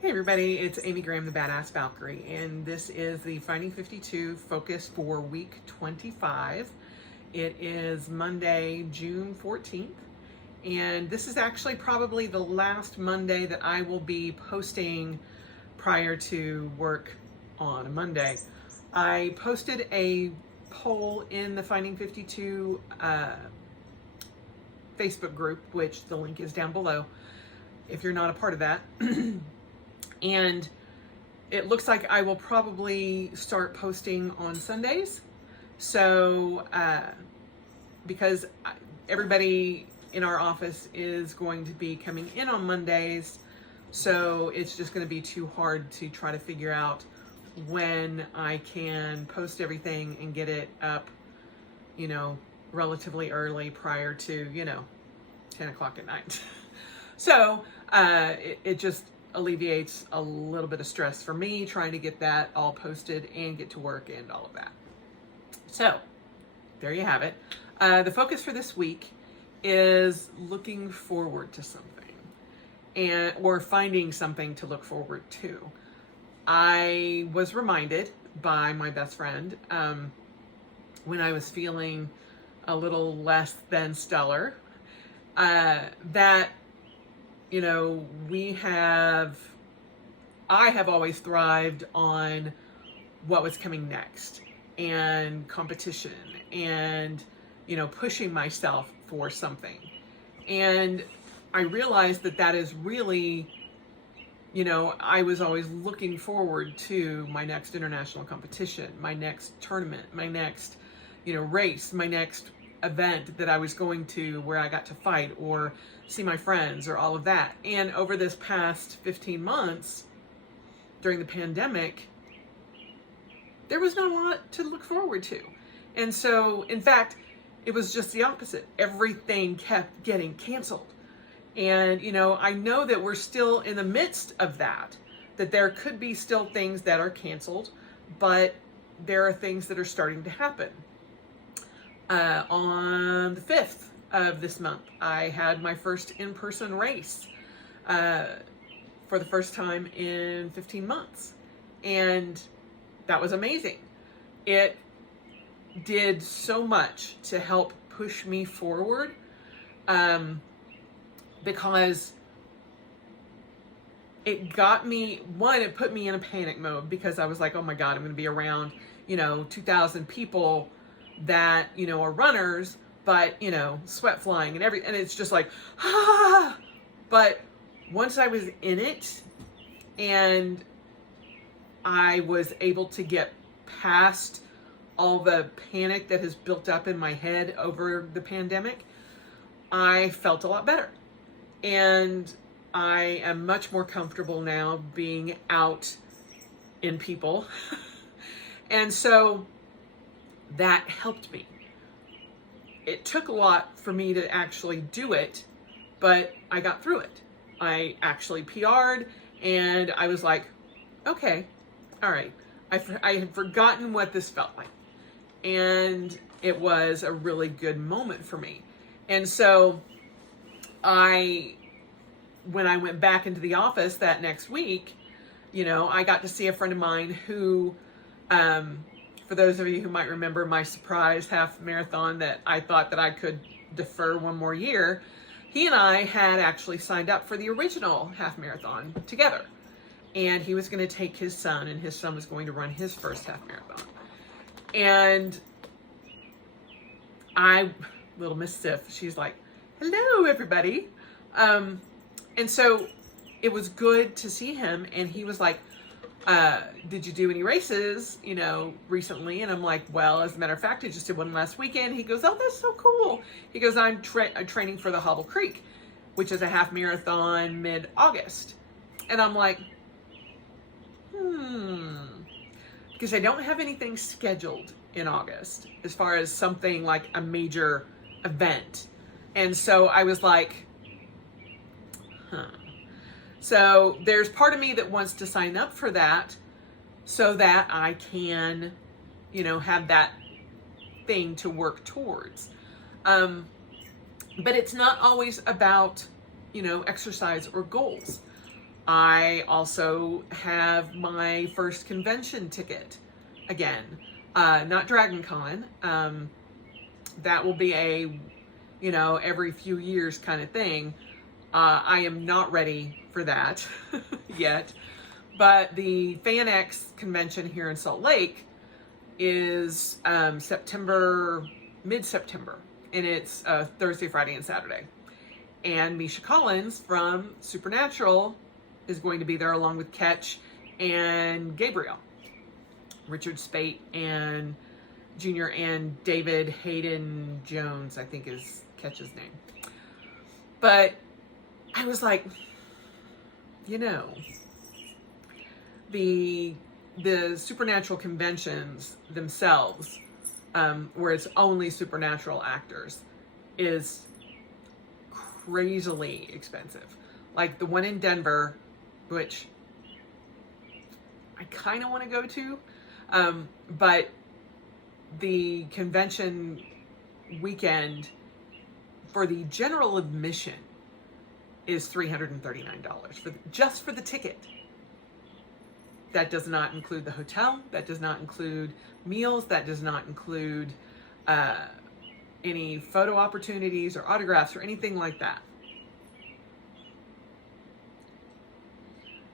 Hey everybody, it's Amy Graham, the Badass Valkyrie, and this is the Finding 52 focus for week 25. It is Monday, June 14th, and this is actually probably the last Monday that I will be posting prior to work on a Monday. I posted a poll in the Finding 52 Facebook group, which the link is down below if you're not a part of that. And it looks like I will probably start posting on Sundays. So, because everybody in our office is going to be coming in on Mondays, so it's just going to be too hard to try to figure out when I can post everything and get it up, relatively early prior to, 10 o'clock at night. So, it just alleviates a little bit of stress for me trying to get that all posted and get to work and all of that. So there you have it. The focus for this week is looking forward to something or finding something to look forward to. I was reminded by my best friend when I was feeling a little less than stellar that I have always thrived on what was coming next and competition and, pushing myself for something. And I realized that is really, I was always looking forward to my next international competition, my next tournament, my next, race, my next event that I was going to where I got to fight or see my friends or all of that. And over this past 15 months during the pandemic, there was not a lot to look forward to. And so, in fact, it was just the opposite. Everything kept getting canceled. And, I know that we're still in the midst of that there could be still things that are canceled, but there are things that are starting to happen. On the 5th of this month, I had my first in-person race for the first time in 15 months. And that was amazing. It did so much to help push me forward because it got me, it put me in a panic mode because I was like, oh my God, I'm going to be around, 2,000 people that, are runners, but, sweat flying and and it's just like, but once I was in it and I was able to get past all the panic that has built up in my head over the pandemic, I felt a lot better. And I am much more comfortable now being out in people. And so that helped me. It took a lot for me to actually do it, but I got through it. I actually PR'd and I was like, okay, all right. I had forgotten what this felt like. And it was a really good moment for me. And so when I went back into the office that next week, I got to see a friend of mine who, for those of you who might remember my surprise half marathon that I thought that I could defer one more year, he and I had actually signed up for the original half marathon together. And he was going to take his son, and his son was going to run his first half marathon. And little Miss Sif, she's like, hello, everybody. And so it was good to see him. And he was like, did you do any races, recently? And I'm like, well, as a matter of fact, I just did one last weekend. He goes, oh, that's so cool. He goes, I'm training for the Hobble Creek, which is a half marathon mid-August. And I'm like, because I don't have anything scheduled in August as far as something like a major event. And so I was like, So there's part of me that wants to sign up for that so that I can, have that thing to work towards. But it's not always about, exercise or goals. I also have my first convention ticket again. Not Dragon Con. That will be a, every few years kind of thing. I am not ready for that yet. But the FanX convention here in Salt Lake is mid-September. And it's Thursday, Friday, and Saturday. And Misha Collins from Supernatural is going to be there along with Ketch and Gabriel. Richard Spate and Jr. and David Hayden Jones, I think is Ketch's name. But I was like, the Supernatural conventions themselves, where it's only Supernatural actors, is crazily expensive. Like the one in Denver, which I kind of want to go to, but the convention weekend for the general admission is $339 just for the ticket. That does not include the hotel. That does not include meals. That does not include any photo opportunities or autographs or anything like that.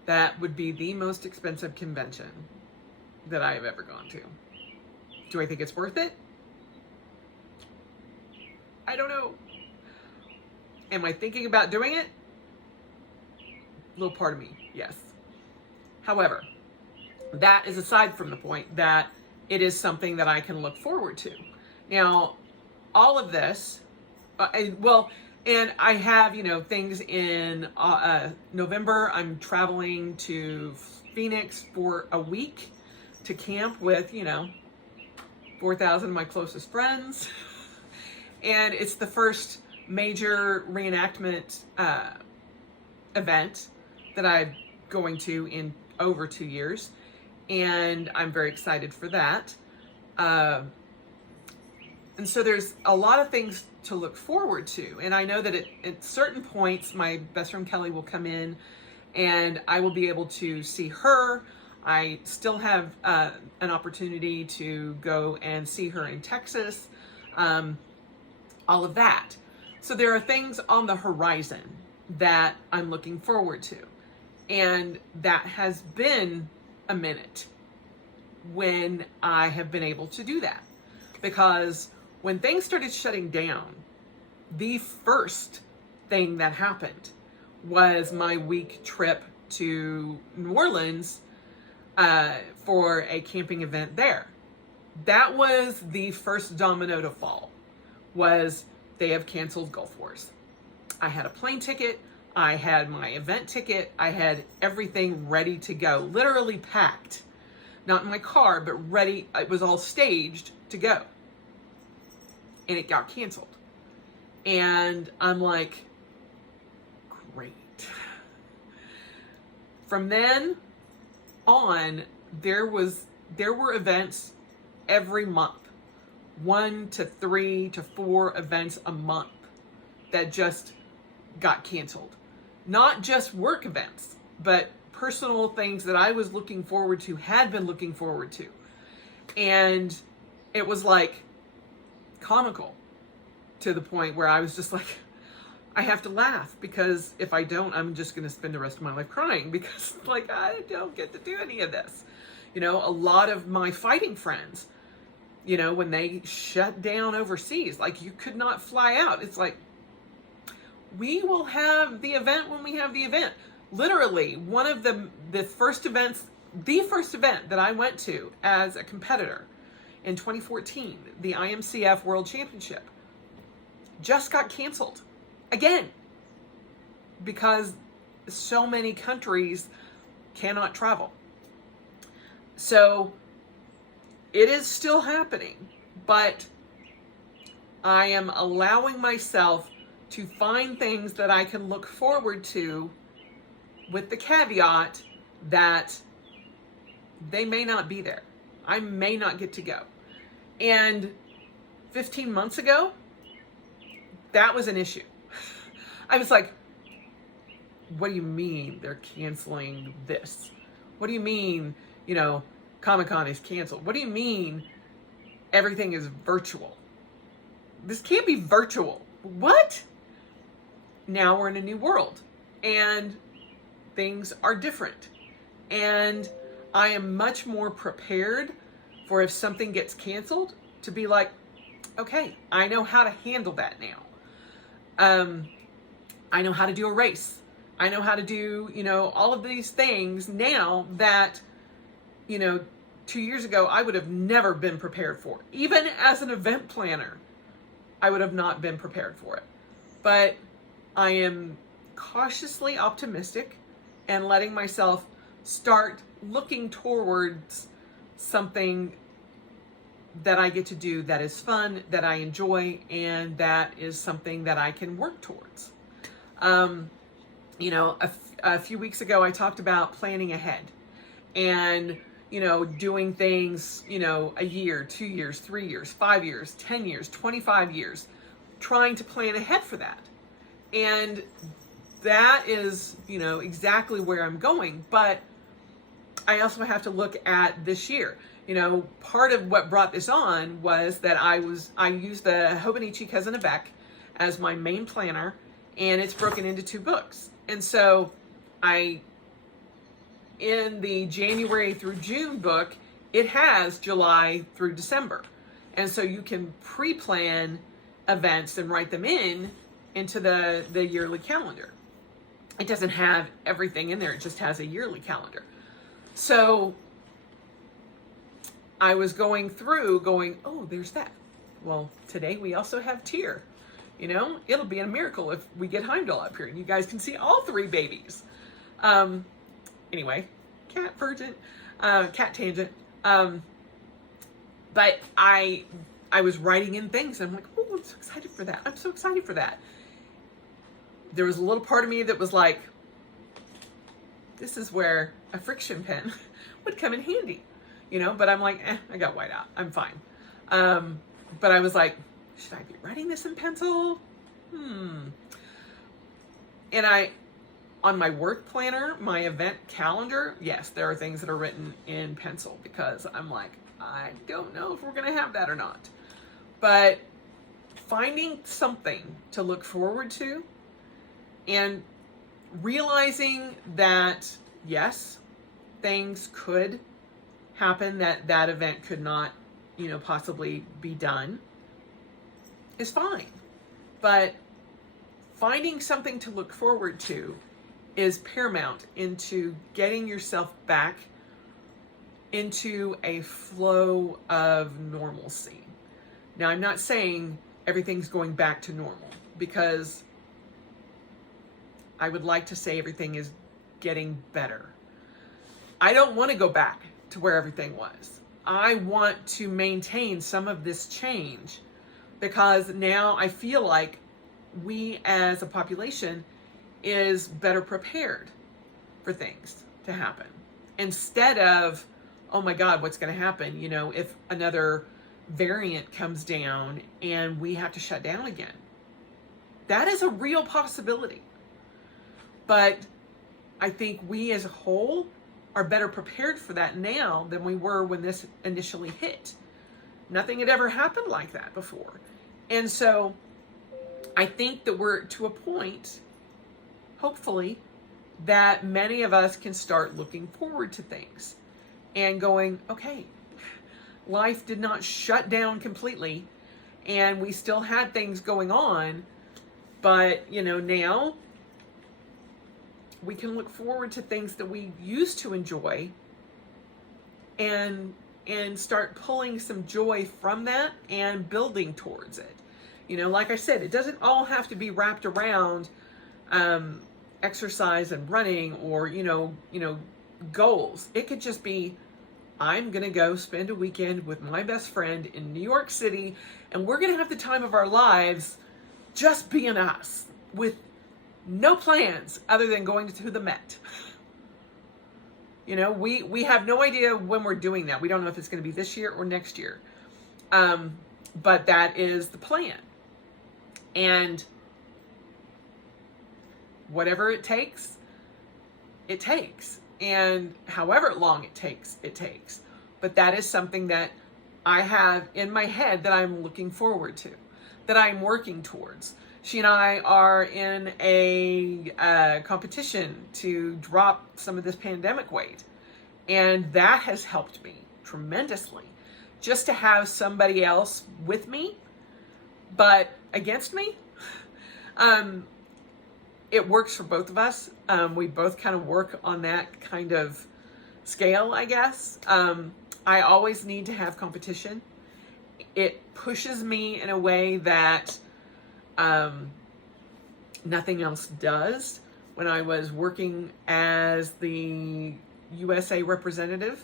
That would be the most expensive convention that I have ever gone to. Do I think it's worth it? I don't know. Am I thinking about doing it? A little part of me, yes. However, that is aside from the point that it is something that I can look forward to. Now, all of this, and I have, things in November. I'm traveling to Phoenix for a week to camp with, 4,000 of my closest friends. And it's the first major reenactment event that I'm going to in over 2 years. And I'm very excited for that. And so there's a lot of things to look forward to. And I know that at certain points, my best friend Kelly will come in and I will be able to see her. I still have an opportunity to go and see her in Texas, all of that. So there are things on the horizon that I'm looking forward to. And that has been a minute when I have been able to do that. Because when things started shutting down, the first thing that happened was my week trip to New Orleans for a camping event there. That was the first domino to fall, was they have canceled Gulf Wars. I had a plane ticket, I had my event ticket, I had everything ready to go, literally packed. Not in my car, but ready, it was all staged to go. And it got canceled. And I'm like, great. From then on, there were events every month. 1 to 3 to 4 events a month that just got canceled. Not just work events, but personal things that I was looking forward to, had been looking forward to. And it was like comical to the point where I was just like, I have to laugh, because if I don't, I'm just going to spend the rest of my life crying, because like I don't get to do any of this. A lot of my fighting friends, when they shut down overseas, like you could not fly out. It's like, we will have the event when we have the event. Literally, one of the first event that I went to as a competitor in 2014, the IMCF World Championship, just got canceled again because so many countries cannot travel. So it is still happening, but I am allowing myself to find things that I can look forward to, with the caveat that they may not be there. I may not get to go. And 15 months ago, that was an issue. I was like, what do you mean they're canceling this? What do you mean, you know, Comic-Con is canceled? What do you mean everything is virtual? This can't be virtual. What? Now we're in a new world and things are different. And I am much more prepared for if something gets canceled to be like, okay, I know how to handle that now. I know how to do a race. I know how to do, you know, all of these things now that, you know, 2 years ago, I would have never been prepared for. Even as an event planner, I would have not been prepared for it. But I am cautiously optimistic and letting myself start looking towards something that I get to do that is fun, that I enjoy, and that is something that I can work towards. You know, a few weeks ago, I talked about planning ahead and, you know, doing things, you know, a year, 2 years, 3 years, 5 years, 10 years, 25 years, trying to plan ahead for that. And that is, you know, exactly where I'm going. But I also have to look at this year. You know, part of what brought this on was that I used the Hobonichi Cousin Avec as my main planner, and it's broken into 2 books. And so in the January through June book, it has July through December. And so you can pre-plan events and write them into the yearly calendar. It doesn't have everything in there. It just has a yearly calendar. So I was going through oh, there's that. Well, today we also have Tyr. You know, it'll be a miracle if we get Heimdall up here and you guys can see all 3 babies. Anyway, cat tangent. But I was writing in things and I'm like, oh, I'm so excited for that. I'm so excited for that. There was a little part of me that was like, this is where a friction pen would come in handy, you know, but I'm like, I got whiteout. I'm fine. But I was like, should I be writing this in pencil? And on my work planner, my event calendar, yes, there are things that are written in pencil because I'm like, I don't know if we're going to have that or not. But finding something to look forward to and realizing that, yes, things could happen that event could not, you know, possibly be done is fine. But finding something to look forward to is paramount into getting yourself back into a flow of normalcy. Now, I'm not saying everything's going back to normal because I would like to say everything is getting better. I don't want to go back to where everything was. I want to maintain some of this change because now I feel like we as a population is better prepared for things to happen. Instead of, oh my God, what's going to happen? You know, if another variant comes down and we have to shut down again. That is a real possibility. But I think we as a whole are better prepared for that now than we were when this initially hit. Nothing had ever happened like that before. And so I think that we're to a point, hopefully, that many of us can start looking forward to things and going, okay, life did not shut down completely and we still had things going on, but, you know, now we can look forward to things that we used to enjoy and start pulling some joy from that and building towards it. You know, like I said, it doesn't all have to be wrapped around exercise and running or, you know, goals. It could just be, I'm going to go spend a weekend with my best friend in New York City and we're going to have the time of our lives just being us with no plans other than going to the Met. You know, we have no idea when we're doing that. We don't know if it's going to be this year or next year. But that is the plan. And whatever it takes, it takes. And however long it takes, it takes. But that is something that I have in my head that I'm looking forward to, that I'm working towards. She and I are in a competition to drop some of this pandemic weight. And that has helped me tremendously. Just to have somebody else with me, but against me, it works for both of us. We both kind of work on that kind of scale, I guess. I always need to have competition. It pushes me in a way that nothing else does. When I was working as the USA representative,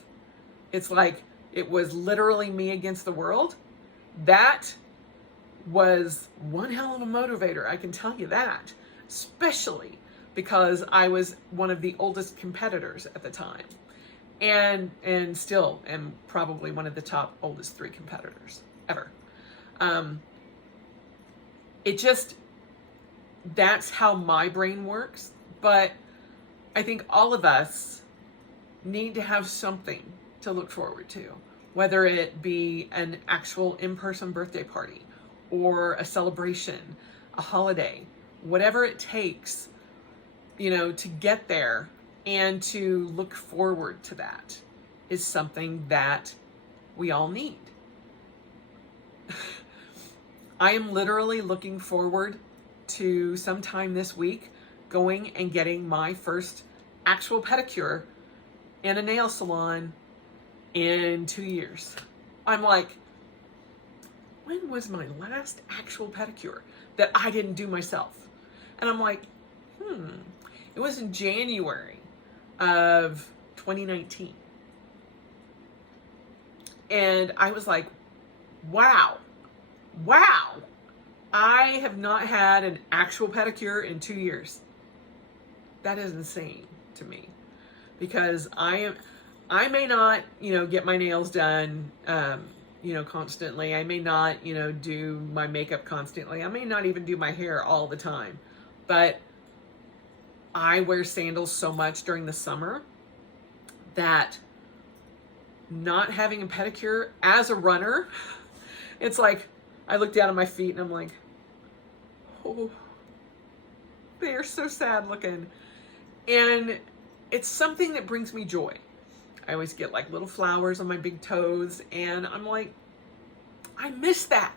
it's like it was literally me against the world. That was one hell of a motivator, I can tell you that, especially because I was one of the oldest competitors at the time, and still am probably one of the top oldest 3 competitors ever. It just, that's how my brain works. But I think all of us need to have something to look forward to, whether it be an actual in-person birthday party or a celebration, a holiday, whatever it takes, to get there and to look forward to that is something that we all need. I am literally looking forward to sometime this week going and getting my first actual pedicure in a nail salon in 2 years. I'm like, when was my last actual pedicure that I didn't do myself? And I'm like, it was in January of 2019. And I was like, wow, I have not had an actual pedicure in 2 years. That is insane to me, because I may not, get my nails done, constantly. I may not, do my makeup constantly. I may not even do my hair all the time, but I wear sandals so much during the summer that not having a pedicure as a runner, it's like, I look down at my feet and I'm like, oh, they are so sad looking. And it's something that brings me joy. I always get like little flowers on my big toes, and I'm like, I miss that.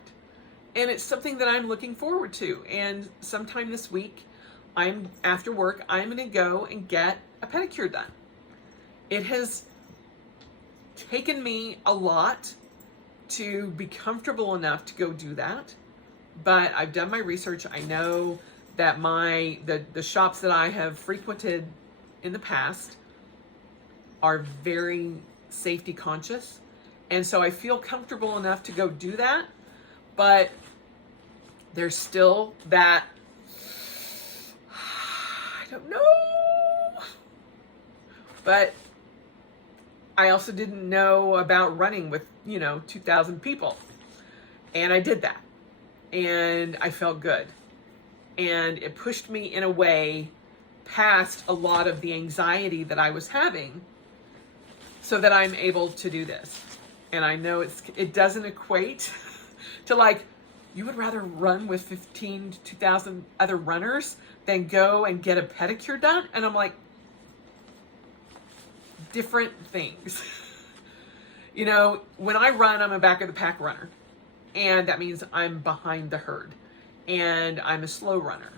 And it's something that I'm looking forward to. And sometime this week, after work, I'm going to go and get a pedicure done. It has taken me a lot to be comfortable enough to go do that. But I've done my research. I know that the shops that I have frequented in the past are very safety conscious. And so I feel comfortable enough to go do that. But there's still that, I don't know. But I also didn't know about running with, 2,000 people. And I did that. And I felt good. And it pushed me in a way past a lot of the anxiety that I was having, so that I'm able to do this. And I know it doesn't equate to like, you would rather run with 15 to 2,000 other runners than go and get a pedicure done. And I'm like, different things. When I run, I'm a back of the pack runner. And that means I'm behind the herd. And I'm a slow runner.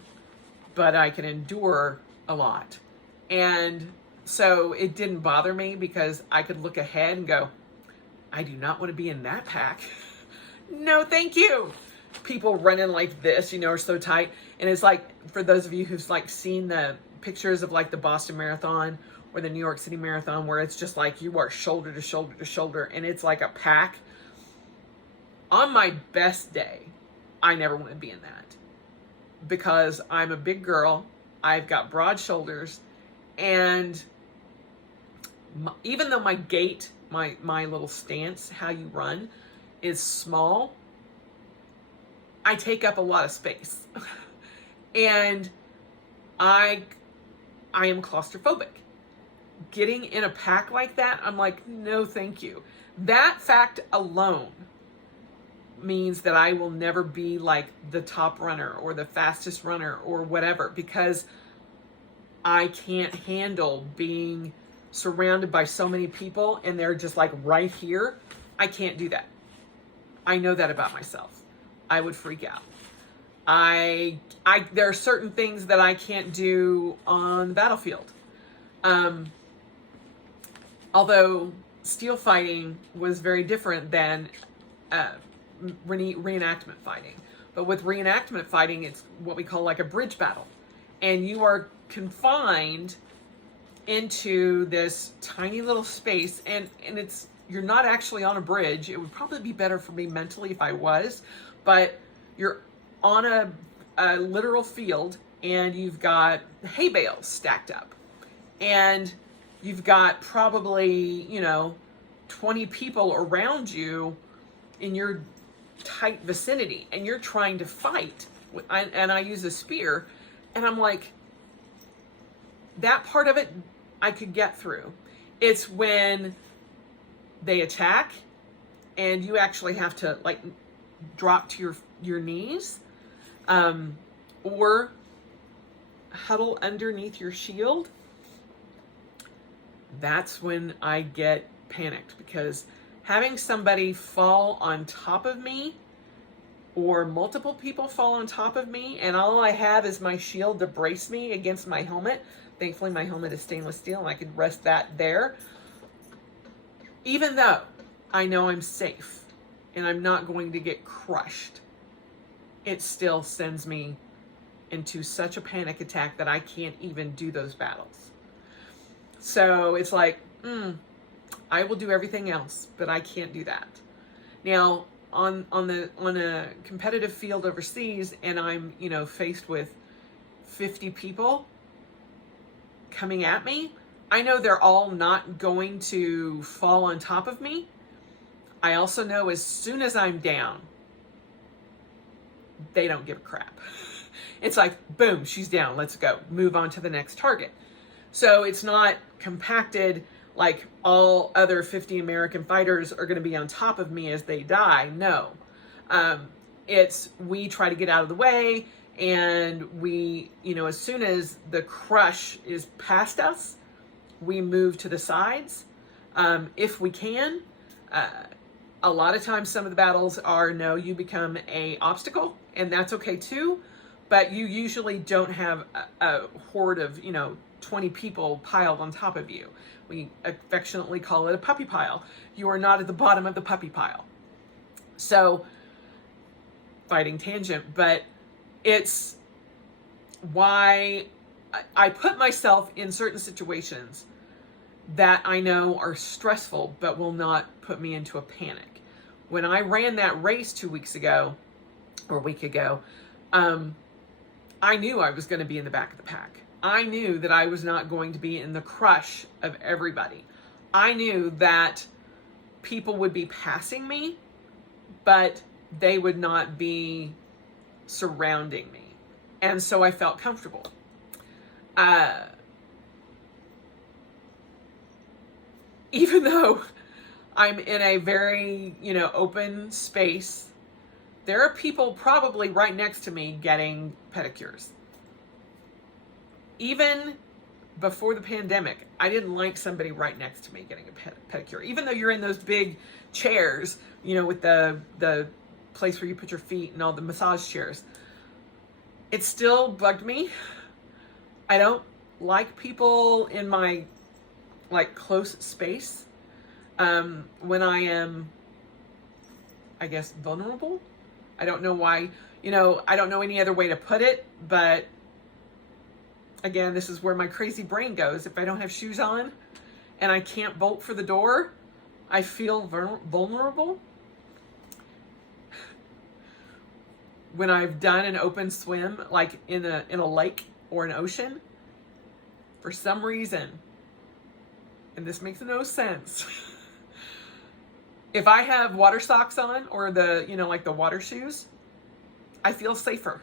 But I can endure a lot. And so it didn't bother me, because I could look ahead and go, I do not want to be in that pack. No, thank you. People running like this, are so tight. And it's like, for those of you who've like seen the pictures of like the Boston Marathon or the New York City Marathon, where it's just like you are shoulder to shoulder to shoulder, and it's like a pack. On my best day, I never want to be in that, because I'm a big girl. I've got broad shoulders, and even though my gait, my little stance, how you run, is small, I take up a lot of space. And I am claustrophobic. Getting in a pack like that, I'm like, no, thank you. That fact alone means that I will never be like the top runner or the fastest runner or whatever, because I can't handle being surrounded by so many people and they're just like right here. I can't do that. I know that about myself. I would freak out. There are certain things that I can't do on the battlefield. Although steel fighting was very different than reenactment fighting. But with reenactment fighting, it's what we call like a bridge battle. And you are confined into this tiny little space, and you're not actually on a bridge. It would probably be better for me mentally if I was, but you're on a literal field, and you've got hay bales stacked up, and you've got probably 20 people around you in your tight vicinity, and you're trying to fight. And I use a spear, and I'm like, that part of it I could get through. It's when they attack and you actually have to like drop to your knees, or huddle underneath your shield. That's when I get panicked, because having somebody fall on top of me, or multiple people fall on top of me, and all I have is my shield to brace me against my helmet. Thankfully, my helmet is stainless steel and I can rest that there. Even though I know I'm safe and I'm not going to get crushed, it still sends me into such a panic attack that I can't even do those battles. So it's like, I will do everything else, but I can't do that. Now, on a competitive field overseas, and I'm faced with 50 people coming at me, I know they're all not going to fall on top of me. I also know as soon as I'm down, they don't give a crap. It's like, boom, she's down, let's go, move on to the next target. So it's not compacted like all other 50 American fighters are going to be on top of me as they die. No. It's we try to get out of the way, and we, as soon as the crush is past us, we move to the sides if we can. A lot of times some of the battles are, no, you become a obstacle, and that's okay too, but you usually don't have a horde of 20 people piled on top of you. We affectionately call it a puppy pile. You are not at the bottom of the puppy pile. So, fighting tangent, but it's why I put myself in certain situations that I know are stressful, but will not put me into a panic. When I ran that race 2 weeks ago, or a week ago, I knew I was going to be in the back of the pack. I knew that I was not going to be in the crush of everybody. I knew that people would be passing me, but they would not be surrounding me. And so I felt comfortable. Even though I'm in a very, open space, there are people probably right next to me getting pedicures. Even before the pandemic, I didn't like somebody right next to me getting a pedicure. Even though you're in those big chairs, with the place where you put your feet and all the massage chairs, it still bugged me. I don't like people in my close space when I am, I guess, vulnerable. I don't know why, I don't know any other way to put it, but again, this is where my crazy brain goes. If I don't have shoes on and I can't bolt for the door, I feel vulnerable. When I've done an open swim, like in a lake or an ocean, for some reason, and this makes no sense, if I have water socks on or the, the water shoes, I feel safer.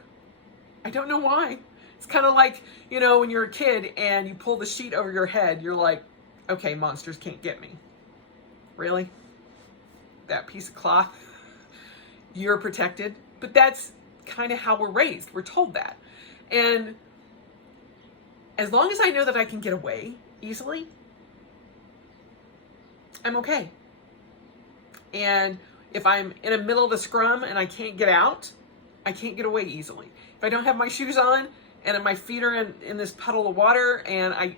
I don't know why. It's kind of like, you know, when you're a kid and you pull the sheet over your head, you're like, okay, monsters can't get me. Really? That piece of cloth? You're protected? But that's kind of how we're raised. We're told that. And as long as I know that I can get away easily, I'm okay. And if I'm in the middle of a scrum and I can't get out, I can't get away easily. If I don't have my shoes on and my feet are in this puddle of water and I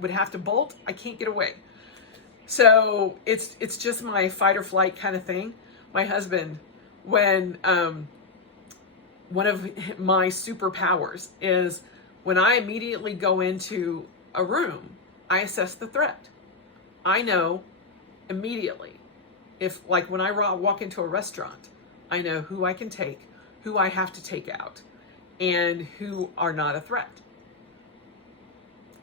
would have to bolt, I can't get away. So it's just my fight or flight kind of thing. My husband, when one of my superpowers is when I immediately go into a room, I assess the threat. I know immediately. If, like, when I walk into a restaurant, I know who I can take, who I have to take out, and who are not a threat.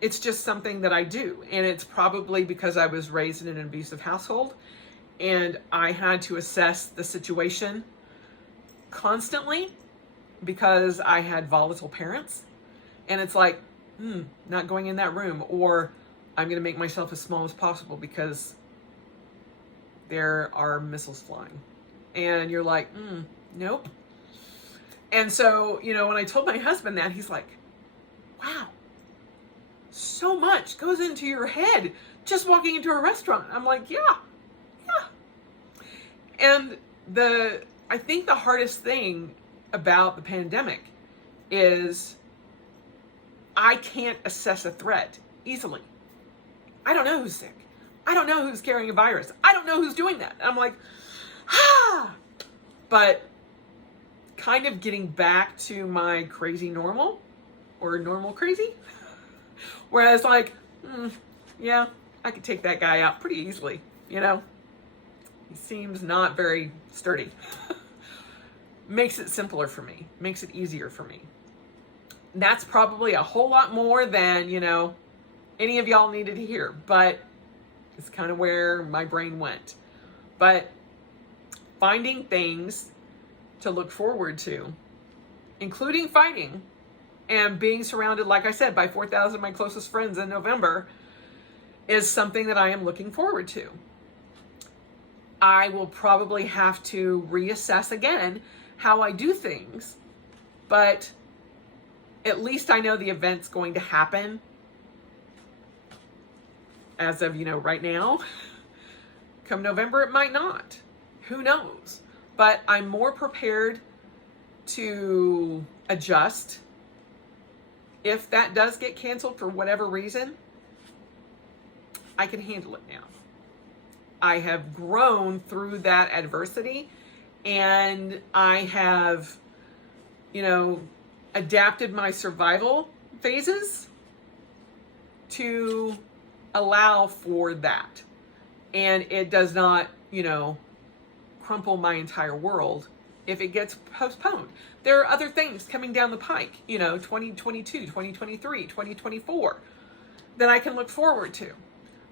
It's just something that I do. And it's probably because I was raised in an abusive household and I had to assess the situation constantly because I had volatile parents. And it's like, not going in that room, or I'm going to make myself as small as possible because there are missiles flying. And you're like, nope. And so, you know, when I told my husband that, he's like, wow, so much goes into your head just walking into a restaurant. I'm like, yeah. And I think the hardest thing about the pandemic is I can't assess a threat easily. I don't know who's sick. I don't know who's carrying a virus. I don't know who's doing that. And I'm like, But kind of getting back to my crazy normal, or normal crazy. Whereas like, yeah, I could take that guy out pretty easily, you know? He seems not very sturdy. Makes it simpler for me. Makes it easier for me. That's probably a whole lot more than, you know, any of y'all needed to hear, but it's kind of where my brain went. But finding things to look forward to, including fighting and being surrounded, like I said, by 4,000 of my closest friends in November, is something that I am looking forward to. I will probably have to reassess again how I do things, but at least I know the event's going to happen as of, you know, right now. Come November, it might not. Who knows? But I'm more prepared to adjust if that does get canceled for whatever reason. I can handle it now. I have grown through that adversity, and I have, you know, adapted my survival phases to allow for that. And it does not, you know, crumple my entire world if it gets postponed. There are other things coming down the pike, you know, 2022, 2023, 2024, that I can look forward to.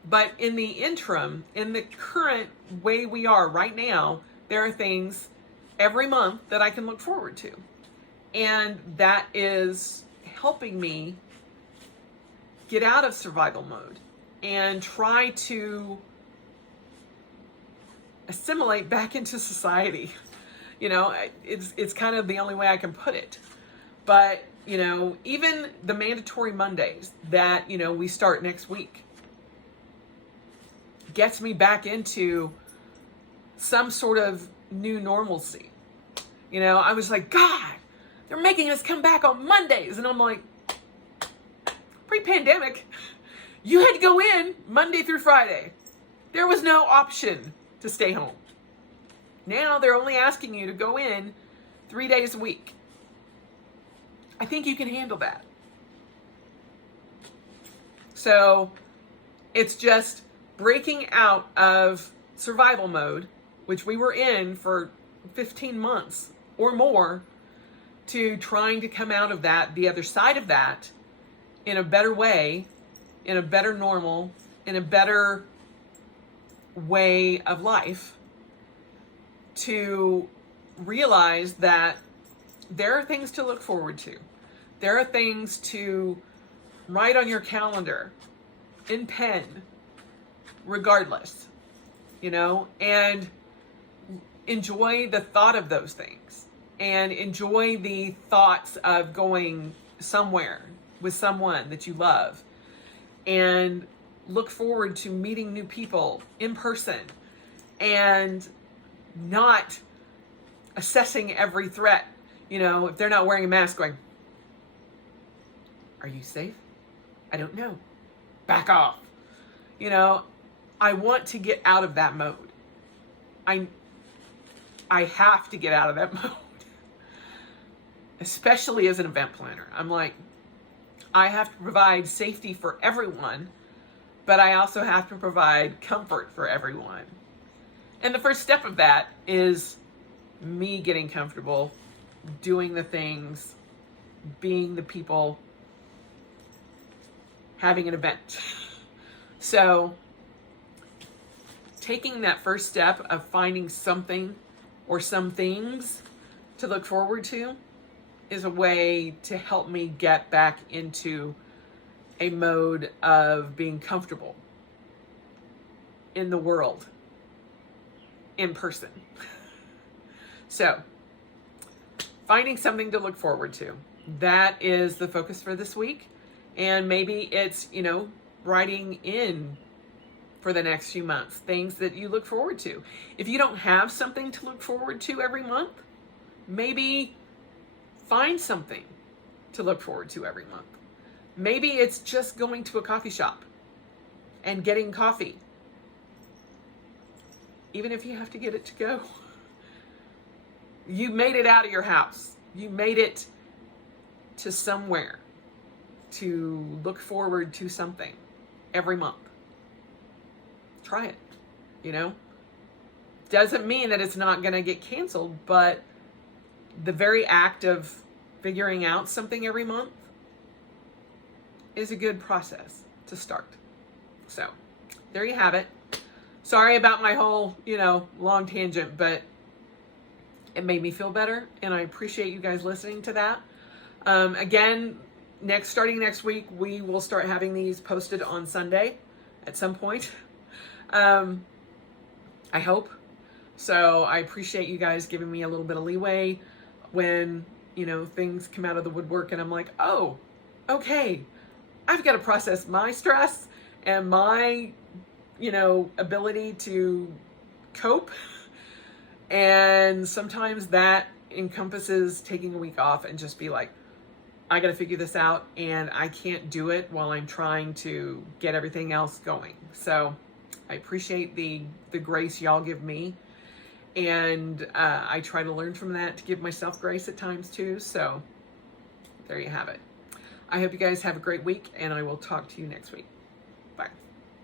But in the interim, in the current way we are right now, there are things every month that I can look forward to. And that is helping me get out of survival mode and try to assimilate back into society. You know, it's kind of the only way I can put it. But, you know, even the mandatory Mondays that, you know, we start next week gets me back into some sort of new normalcy. You know, I was like, God, they're making us come back on Mondays. And I'm like, pre-pandemic, you had to go in Monday through Friday. There was no option to stay home. Now they're only asking you to go in 3 days a week. I think you can handle that. So it's just breaking out of survival mode, which we were in for 15 months or more, to trying to come out of that, the other side of that, in a better way, in a better normal, in a better way of life, to realize that there are things to look forward to. There are things to write on your calendar in pen, regardless, and enjoy the thought of those things and enjoy the thoughts of going somewhere with someone that you love, and look forward to meeting new people in person and not assessing every threat. If they're not wearing a mask, going, are you safe? I don't know. Back off. I want to get out of that mode. I have to get out of that mode. Especially as an event planner. I'm like, I have to provide safety for everyone, but I also have to provide comfort for everyone. And the first step of that is me getting comfortable, doing the things, being the people, having an event. So taking that first step of finding something or some things to look forward to is a way to help me get back into a mode of being comfortable in the world, in person. So, finding something to look forward to. That is the focus for this week. And maybe it's, writing in for the next few months, things that you look forward to. If you don't have something to look forward to every month, maybe find something to look forward to every month. Maybe it's just going to a coffee shop and getting coffee, even if you have to get it to go. You made it out of your house. You made it to somewhere to look forward to something every month. Try it, Doesn't mean that it's not going to get canceled, but the very act of figuring out something every month is a good process to start. So there you have it. Sorry about my whole, long tangent, but it made me feel better, and I appreciate you guys listening to that. Again, starting next week, we will start having these posted on Sunday at some point. I hope. So I appreciate you guys giving me a little bit of leeway when, things come out of the woodwork and I'm like, oh, okay, I've got to process my stress and my, ability to cope. And sometimes that encompasses taking a week off and just be like, I got to figure this out, and I can't do it while I'm trying to get everything else going. So I appreciate the grace y'all give me. And I try to learn from that to give myself grace at times too. So there you have it. I hope you guys have a great week, and I will talk to you next week. Bye.